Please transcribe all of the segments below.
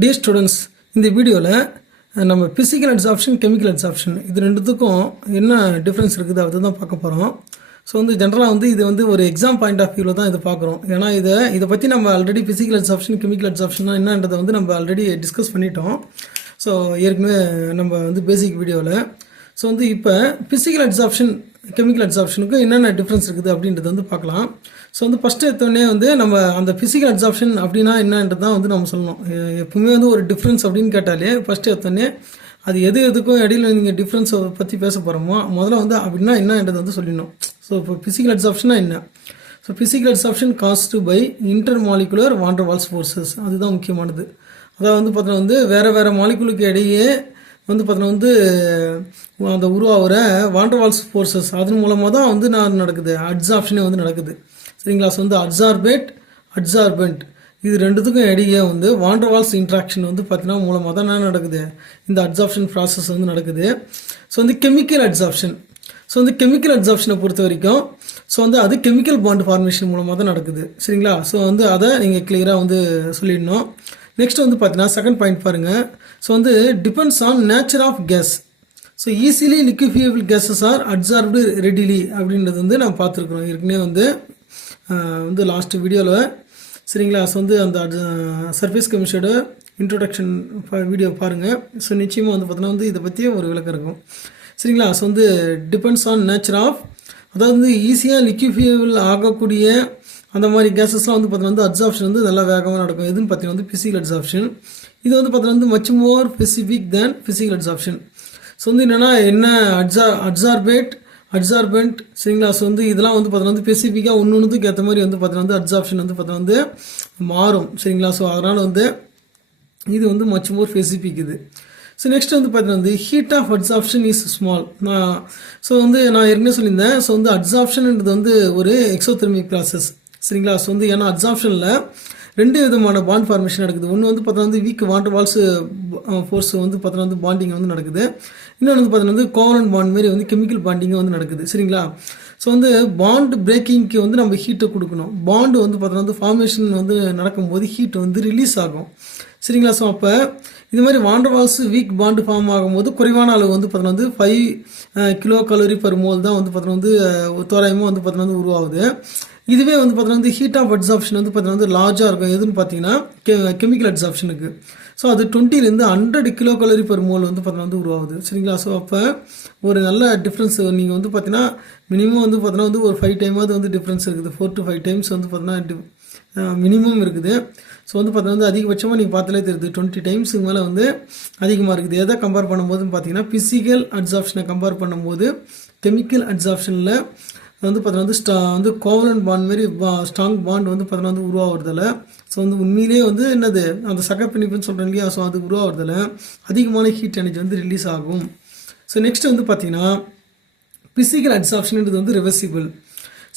Dear students, இந்த வீடியோவில் நம்ம ஃபிசிக்கல் அட்சார்ப்ஷன், கெமிக்கல் அட்சார்ப்ஷன் இது ரெண்டுத்துக்கும் என்ன டிஃப்ரென்ஸ் இருக்குது அது தான் பார்க்க போகிறோம். ஸோ ஜென்ரலாக இது ஒரு எக்ஸாம் பாயிண்ட் ஆஃப் வியூவில் தான் இது பார்க்குறோம். ஏன்னா இதை பற்றி நம்ம already physical adsorption, chemical adsorption என்னன்றதை நம்ம ஆல்ரெடி டிஸ்கஸ் பண்ணிட்டோம். ஸோ ஏற்கனவே நம்ம பேசிக் வீடியோவில். ஸோ இப்போ ஃபிசிக்கல் அட்சார்ப்ஷன், கெமிக்கல் அட்சார்ப்ஷனுக்கு என்னென்ன டிஃப்ரென்ஸ் இருக்குது அப்படின்றத பார்க்கலாம். ஸோ ஃபஸ்ட்டு எடுத்தோடனே நம்ம அந்த ஃபிசிக்கல் அட்சார்ப்ஷன் அப்படின்னா என்னன்றது தான் நம்ம சொல்லணும். எப்பவுமே ஒரு டிஃப்ரென்ஸ் அப்படின்னு கேட்டாலே ஃபஸ்ட்டு எடுத்தோடனே அது எதுக்கும் இடையில நீங்கள் டிஃப்ரென்ஸை பற்றி பேச போகிறோமோ முதல்ல அப்படின்னா என்னன்றது சொல்லிடணும். ஸோ இப்போ ஃபிசிக்கல் அட்சார்ப்ஷனா என்ன? So physical adsorption caused by intermolecular van der Waals forces, அதுதான் முக்கியமானது. அதாவது பார்த்தீங்கன்னா வேறு மாலிகுலுக்கு இடையே பார்த்தீங்கன்னா அந்த உருவாகிற வான் டெர் வால்ஸ் ஃபோர்ஸஸ் அதன் மூலமாக தான் நான் நடக்குது, அட்சார்ப்ஷனே நடக்குது. சரிங்களா? ஸோ அட்சார்பெண்ட் இது ரெண்டுத்துக்கும் இடையே வான் டெர் வால்ஸ் இன்ட்ராக்ஷன் பார்த்தீங்கன்னா மூலமாக தான் என்ன நடக்குது, இந்த அட்சார்ப்ஷன் ப்ராசஸ் நடக்குது. So chemical adsorption. So chemical அட்சார்ப்ஷனை பொறுத்த வரைக்கும் அது கெமிக்கல் பாண்ட் ஃபார்மேஷன் மூலமாக தான் நடக்குது. சரிங்களா? ஸோ அதை நீங்கள் கிளியராக சொல்லிடணும். நெக்ஸ்ட் பார்த்தீங்கன்னா செகண்ட் பாயிண்ட் பாருங்கள். So depends on nature of gas. So easily liquefiable gases are adsorbed readily அப்படின்றது நம்ம பார்த்துருக்குறோம் ஏற்கனவே லாஸ்ட் வீடியோவில். சரிங்களா? ஸோ அந்த சர்ஃபேஸ் கெமிஸ்ட்ரியோட இன்ட்ரோடக்ஷன் வீடியோ பாருங்கள். ஸோ நிச்சயமாக பார்த்தீங்கன்னா இதை பற்றி ஒரு விளக்கம் இருக்கும். சரிங்களா? So depends on nature of, அதாவது ஈஸியாக லிக்விஃபியபிள் ஆகக்கூடிய அந்த மாதிரி கேஸஸ்லாம் பார்த்தீங்கன்னா அட்சார்ப்ஷன் நல்லா வேகமாக நடக்கும். எதுன்னு பார்த்தீங்கன்னா ஃபிசிக்கல் அட்சார்ப்ஷன். இது பார்த்தீங்கன்னா மச் மோர் ஸ்பெசிஃபிக் தேன் ஃபிசிக்கல் அட்சார்ப்ஷன். ஸோ என்னென்னா அட்சார்பெண்ட். சரிங்களா? ஸோ இதெல்லாம் பார்த்தீங்கன்னா ஸ்பெசிஃபிக்காக ஒன்றுத்துக்கு ஏற்ற மாதிரி பார்த்தீங்கன்னா அட்சார்ப்ஷன் பார்த்தீங்கன்னா மாறும். சரிங்களா? ஸோ அதனால் இது மச் மோர் ஸ்பெசிஃபிக் இது. ஸோ நெக்ஸ்ட் பார்த்தீங்கன்னா heat of adsorption is small. நான் ஏற்கனவே சொல்லியிருந்தேன். ஸோ அட்சார்ப்ஷன்ன்றது ஒரு எக்ஸோதெர்மிக் ப்ராசஸ். சரிங்களா? ஸோ ஏன்னா அட்சார்ப்ஷனில் ரெண்டு விதமான பாண்ட் ஃபார்மேஷன் நடக்குது. ஒன்று பார்த்தீங்கன்னா வீக் வான் டெர் வால்ஸ் ஃபோர்ஸ் பார்த்தீங்கன்னா பாண்டிங் நடக்குது. இன்னொன்று பார்த்தீங்கன்னா கோவலன்ட் பாண்ட் மாதிரி கெமிக்கல் பாண்டிங் நடக்குது. சரிங்களா? ஸோ பாண்ட் பிரேக்கிங்க்கு நம்ம ஹீட்டை கொடுக்கணும். பாண்டு பார்த்தீங்கன்னா ஃபார்மேஷன் நடக்கும்போது ஹீட் ரிலீஸ் ஆகும். சரிங்களா? ஸோ அப்போ இது மாதிரி van der Waals weak bond form ஆகும்போது குறைவான அளவு பார்த்தீங்கன்னா 5 கிலோ கலோரி பர் மோல் தான் பார்த்தீங்கன்னா தோராயமாக பார்த்தீங்கன்னா உருவாகுது. இதுவே பார்த்தீங்கன்னா ஹீட் ஆஃப் அட்சார்ப்ஷன் பார்த்தீங்கன்னா லார்ஜாக இருக்கும். எதுன்னு பார்த்தீங்கன்னா கெமிக்கல் அட்சார்ப்ஷனுக்கு. ஸோ அது 20லேருந்து 100 கிலோ கலோரி பர் மோல் பார்த்தீங்கன்னா உருவாகுது. சரிங்களா? ஸோ அப்போ ஒரு நல்ல டிஃப்ரென்ஸ் நீங்கள் பார்த்தீங்கன்னா மினிமம் பார்த்தீங்கன்னா ஒரு 5 டைமாவது டிஃப்ரென்ஸ் இருக்குது. 4 to 5 டைம்ஸ் பார்த்தீங்கன்னா மினிமம் இருக்குது. ஸோ பார்த்தீங்கன்னா அதிகபட்சமாக நீங்கள் பார்த்தாலே தெரியுது 20 டைம்ஸுக்கு மேலே அதிகமாக இருக்குது. எதை கம்பேர் பண்ணும்போதுன்னு பார்த்தீங்கன்னா ஃபிசிக்கல் அட்சார்ப்ஷனை கம்பேர் பண்ணும்போது கெமிக்கல் அட்சார்ப்ஷனில் பார்த்தீங்கன்னா கோவலன்ட் பாண்ட் மாரி ஸ்ட்ராங் பாண்ட் பார்த்தீங்கன்னா உருவாகிறதில்ல. ஸோ உண்மையிலே என்னது அந்த சகப்பிணிப்புன்னு சொல்கிறேன் இல்லையா? ஸோ அது உருவாகிறதில்ல அதிகமான ஹீட் எனர்ஜி ரிலீஸ் ஆகும். ஸோ நெக்ஸ்ட் பார்த்தீங்கன்னா ஃபிசிக்கல் அட்சார்ப்ஷன்ன்றது ரிவர்சிபிள்.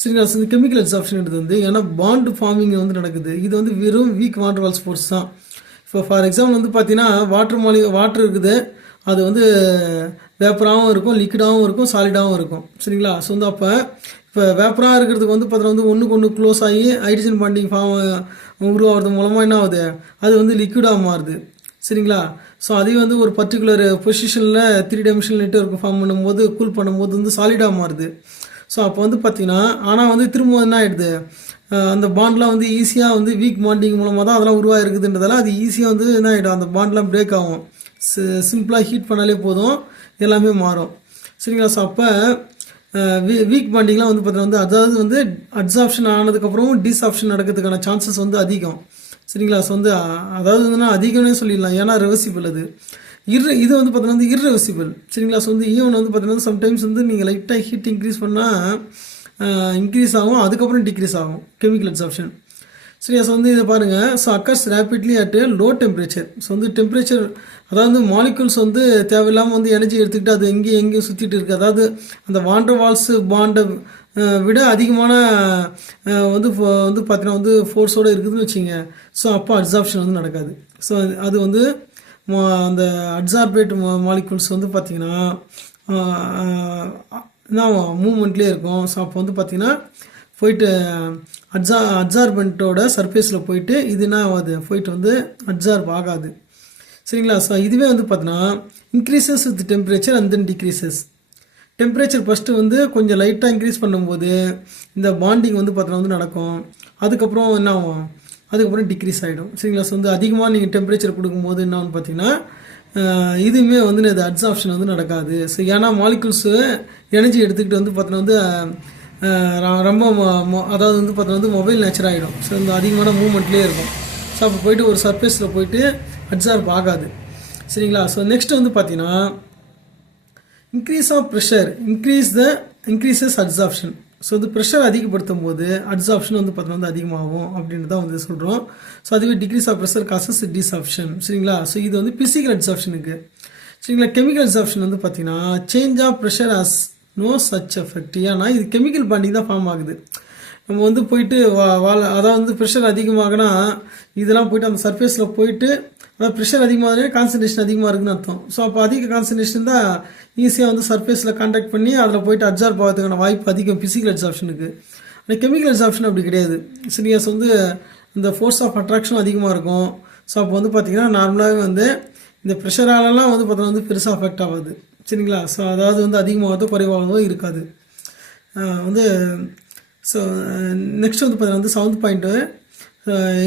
சரிங்களா? ஸோ கெமிக்கல் அட்சார்ப்ஷன்ன்றது ஏன்னா பாண்ட் ஃபார்மிங் நடக்குது. இது வெறும் வீக் வான் டெர் வால்ஸ் ஃபோர்ஸ் தான். இப்போ ஃபார் எக்ஸாம்பிள் பார்த்தீங்கன்னா வாட்டர் இருக்குது. அது வேப்பராகவும் இருக்கும், லிக்விடாகவும் இருக்கும், சாலிடாகவும் இருக்கும். சரிங்களா? ஸோ அப்போ இப்போ வேப்பராக இருக்கிறதுக்கு பார்த்தீங்கன்னா ஒன்றுக்கு ஒன்று க்ளோஸ் ஆகி ஹைட்ரஜன் பாண்டிங் உருவாகிறது மூலமாக என்ன ஆகுது, அது லிக்விடாக மாறுது. சரிங்களா? ஸோ அதே ஒரு பர்டிகுலர் பொசிஷனில் 3 டைமென்ஷனல் நெட்வொர்க் ஃபார்ம் பண்ணும்போது கூல் பண்ணும்போது சாலிடாக மாறுது. ஸோ அப்போ பார்த்தீங்கன்னா ஆனால் திரும்ப என்ன ஆகிடுது, அந்த பாண்ட்லாம் ஈஸியாக வீக் பாண்டிங் மூலமாக தான் அதெல்லாம் உருவாகிருக்குதுன்றதால அது ஈஸியாக என்ன ஆகிடும், அந்த பாண்ட்லாம் பிரேக் ஆகும். சிம்பிளாக ஹீட் பண்ணாலே போதும் எல்லாமே மாறும். சரிங்களா? ஸோ அப்போ வீக் பாண்டிங்லாம் பார்த்தீங்கன்னா அதாவது அட்சார்ப்ஷன் ஆனதுக்கப்புறம் டிஸ்ஆப்ஷன் நடக்கிறதுக்கான சான்சஸ் அதிகம். சரிங்களா? ஸோ அதாவது அதிகம்னே சொல்லிடலாம். ஏன்னா ரிவர்சிபிள் அது. இது பார்த்தீங்கன்னா இர்ரிவர்சிபிள். சரிங்களா? ஸோ ஈவன் பார்த்தீங்கன்னா சம்டைம்ஸ் நீங்கள் லைட்டாக ஹீட் இன்க்ரீஸ் பண்ணால் இன்க்ரீஸ் ஆகும், அதுக்கப்புறம் டிக்ரீஸ் ஆகும் கெமிக்கல் அட்சார்ப்ஷன். சரியா? ஸோ இதை பாருங்கள். So occurs rapidly at low temperature. So temperature அதாவது மாலிகுல்ஸ் தேவையில்லாமல் எனர்ஜி எடுத்துக்கிட்டு அது எங்கேயும் சுற்றிட்டு இருக்குது. அதாவது அந்த வான் டெர் வால்ஸ் பாண்டை விட அதிகமான பார்த்தீங்கன்னா ஃபோர்ஸோடு இருக்குதுன்னு வச்சுங்க. ஸோ அப்போ அட்சார்ப்ஷன் நடக்காது. ஸோ அது அந்த அட்சார்பேட் மாலிகுல்ஸ் பார்த்தீங்கன்னா மூவ்மெண்ட்லேயே இருக்கும். ஸோ அப்போ பார்த்தீங்கன்னா போயிட்டு அட்சார்பெண்ட்டோட சர்ஃபேஸில் போயிட்டு இதுனா அது போயிட்டு அட்சார்ப் ஆகாது. சரிங்களா. ஸோ இதுவே வந்து பார்த்தீங்கன்னா increases with temperature and then decreases. Temperature first வந்து கொஞ்சம் லைட்டாக இன்க்ரீஸ் பண்ணும்போது இந்த பாண்டிங் வந்து பார்த்தீங்கன்னா வந்து நடக்கும். அதுக்கப்புறம் என்ன ஆகும், அதுக்கப்புறம் டிக்ரீஸ் ஆகிடும். சரிங்களா. ஸோ வந்து அதிகமாக நீங்கள் டெம்பரேச்சர் கொடுக்கும்போது என்ன ஆகும்னு பார்த்தீங்கன்னா இதுவுமே வந்து இது அட்சார்ப்ஷன் வந்து நடக்காது. ஸோ ஏன்னா மாலிகுல்ஸு எனர்ஜி எடுத்துக்கிட்டு வந்து பார்த்தீங்கன்னா வந்து ரொம்ப அதாவது வந்து பார்த்தீங்கன்னா வந்து மொபைல் நேச்சர் ஆகிடும். ஸோ இந்த அதிகமான மூவ்மெண்ட்லேயே இருக்கும். ஸோ அப்போ போய்ட்டு ஒரு சர்ஃபேஸில் போய்ட்டு அட்சார்ப் ஆகாது. சரிங்களா. ஸோ நெக்ஸ்ட் வந்து பார்த்தீங்கன்னா increase of pressure increases adsorption. So இது ப்ரெஷர் அதிகப்படுத்தும் போது அட்சார்ப்ஷன் வந்து பார்த்தீங்கன்னா வந்து அதிகமாகும் அப்படின்னு தான் வந்து சொல்கிறோம். ஸோ அதுவே டிக்ரீஸ் ஆஃப் ப்ரெஷர் காசஸ் டிஸ்ஆப்ஷன். சரிங்களா. ஸோ இது வந்து பிசிக்கல் அட்சார்ப்ஷனுக்கு. சரிங்களா. கெமிக்கல் அட்சார்ப்ஷன் வந்து பார்த்தீங்கன்னா change of pressure has no such effect. ஏன்னா இது கெமிக்கல் பாண்டிங் தான் ஃபார்ம் ஆகுது. நம்ம வந்து போயிட்டு அதாவது வந்து ப்ரெஷர் அதிகமாகனா இதெல்லாம் போயிட்டு அந்த சர்ஃபேஸில் போயிட்டு அதாவது ப்ரெஷர் அதிகமாக கான்சன்ட்ரேஷன் அதிகமாக இருக்குன்னு அர்த்தம். ஸோ அப்போ அதிக கான்சன்ட்ரேஷன் தான் ஈஸியாக வந்து சர்ஃபேஸில் கான்டாக்ட் பண்ணி அதில் போயிட்டு அப்சார்ப் ஆகிறதுக்கான வாய்ப்பு அதிகம் ஃபிசிக்கல் அட்சார்ப்ஷனுக்கு. ஆனால் கெமிக்கல் அட்சார்ப்ஷன் அப்படி கிடையாது. சீரியஸ் வந்து இந்த ஃபோர்ஸ் ஆஃப் அட்ராக்ஷன் அதிகமாக இருக்கும். ஸோ அப்போ வந்து பார்த்திங்கன்னா நார்மலாகவே வந்து இந்த ப்ரெஷராலலாம் வந்து பார்த்தோன்னா வந்து பெருசாக அஃபெக்ட் ஆகாது. சரிங்களா. ஸோ அதாவது வந்து அதிகமாகதோ குறைவாகவோ இருக்காது வந்து. ஸோ நெக்ஸ்ட் வந்து பார்த்தீங்கன்னா வந்து 7th பாயிண்ட்டு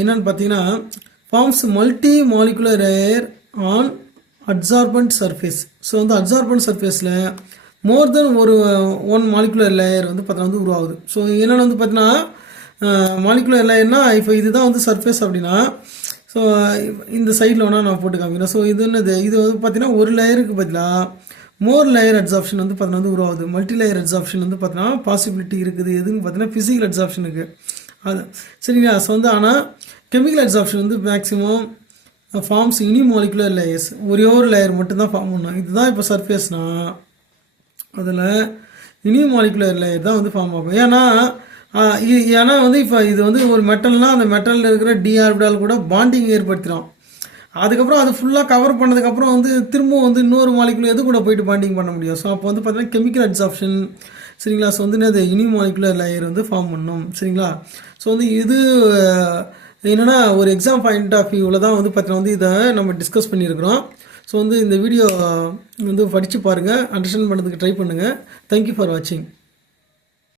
என்னென்னு பார்த்தீங்கன்னா forms multi molecular layer on adsorbent surface. So வந்து அட்சார்பன்ட் சர்ஃபேஸில் more then one molecular layer வந்து பார்த்தீங்கன்னா வந்து உருவாகுது. ஸோ என்னென்னு வந்து பார்த்தீங்கன்னா மாலிகுலர் லேயர்னால் இப்போ இதுதான் வந்து சர்ஃபேஸ் அப்படின்னா ஸோ இந்த சைடில் வேணால் நான் போட்டு காமிக்கிறேன். ஸோ இது என்னது, இது வந்து பார்த்தீங்கன்னா ஒரு லேயருக்கு பதிலாக மோர் லேயர் அட்சார்ப்ஷன் வந்து பார்த்தீங்கன்னா வந்து உருவாகுது. மல்டி லேயர் அட்சார்ப்ஷன் வந்து பார்த்தீங்கன்னா பாசிபிலிட்டி இருக்குது. எதுன்னு பார்த்தீங்கன்னா ஃபிசிக்கல் அட்சார்ப்ஷனுக்கு அது. சரிங்களா. ஸோ வந்து ஆனால் கெமிக்கல் அட்சார்ப்ஷன் வந்து மேக்ஸிமம் ஃபார்ம்ஸ் யூனிமாலிகுலர் லேயர்ஸ். ஒரே ஒரு லேயர் மட்டும்தான் ஃபார்ம் பண்ணணும். இதுதான் இப்போ சர்ஃபேஸ்னால் அதில் யூனிமாலிகுலர் லேயர் தான் வந்து ஃபார்ம் ஆகும். ஏன்னா வந்து இப்போ இது வந்து ஒரு மெட்டல்னால் அந்த மெட்டலில் இருக்கிற டிஆர்பிடால் கூட பாண்டிங் ஏற்படுத்திடும். அதுக்கப்புறம் அது ஃபுல்லாக கவர் பண்ணதுக்கப்புறம் வந்து திரும்பவும் வந்து இன்னொரு மாலிகுலர் எது கூட போயிட்டு பாண்டிங் பண்ண முடியும். ஸோ அப்போ வந்து பார்த்தீங்கன்னா கெமிக்கல் அட்சார்ப்ஷன். சரிங்களா. ஸோ வந்து அது யூனிமாலிகுலர் லேயர் வந்து ஃபார்ம் பண்ணணும். சரிங்களா. ஸோ வந்து இது என்னென்னா ஒரு எக்ஸாம் பாயிண்ட் ஆஃப் வியூவில் தான் வந்து பார்த்தீங்கன்னா வந்து இதை நம்ம டிஸ்கஸ் பண்ணியிருக்கிறோம். ஸோ வந்து இந்த வீடியோ வந்து படித்து பாருங்கள், அண்டர்ஸ்டாண்ட் பண்ணுறதுக்கு ட்ரை பண்ணுங்கள். தேங்க்யூ ஃபார் வாட்சிங்.